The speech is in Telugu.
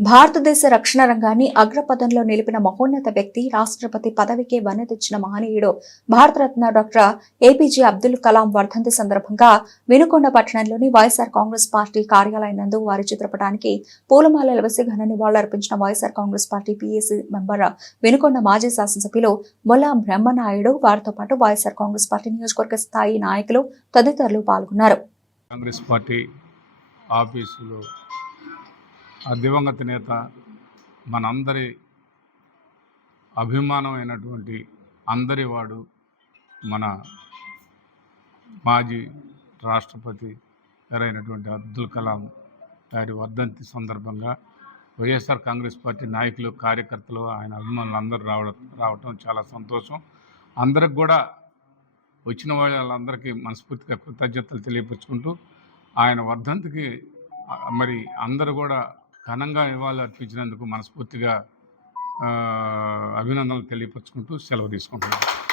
భారతదేశ రక్షణ రంగాన్ని అగ్రపథంలో నిలిపిన మహోన్నత వ్యక్తి రాష్ట్రపతి పదవికి వన్నె తెచ్చిన మహనీయుడు Bharat Ratna doctor A P J Abdul Kalam వర్ధంతి సందర్భంగా వినుకొండ పట్టణంలోని వైఎస్ఆర్ కాంగ్రెస్ పార్టీ కార్యాలయం నందు వారి చిత్రపటానికి పూలమాలలు వేసి ఘన నివాళులర్పించిన Y S R congress party P A C member Vinukonda మాజీ శాసనసభ్యులు మొల్లా బ్రహ్మనాయుడు వారితో పాటు వైఎస్ఆర్ కాంగ్రెస్ పార్టీ నియోజకవర్గ స్థాయి నాయకులు తదితరులు పాల్గొన్నారు. కాంగ్రెస్ పార్టీ ఆఫీసులో ఆ దివంగత నేత మనందరి అభిమానమైనటువంటి అందరి వాడు మన మాజీ రాష్ట్రపతి గారైనటువంటి అబ్దుల్ కలాం గారి వర్ధంతి సందర్భంగా వైఎస్ఆర్ కాంగ్రెస్ పార్టీ నాయకులు కార్యకర్తలు ఆయన అభిమానులు అందరూ రావడం రావటం చాలా సంతోషం. అందరికి కూడా వచ్చిన వాళ్ళందరికీ మనస్ఫూర్తిగా కృతజ్ఞతలు తెలియపరుచుకుంటూ ఆయన వర్ధంతికి మరి అందరూ కూడా ఘనంగా నివాళులు అర్పించినందుకు మనస్ఫూర్తిగా అభినందనలు తెలియపరుచుకుంటూ సెలవు తీసుకుంటున్నాను.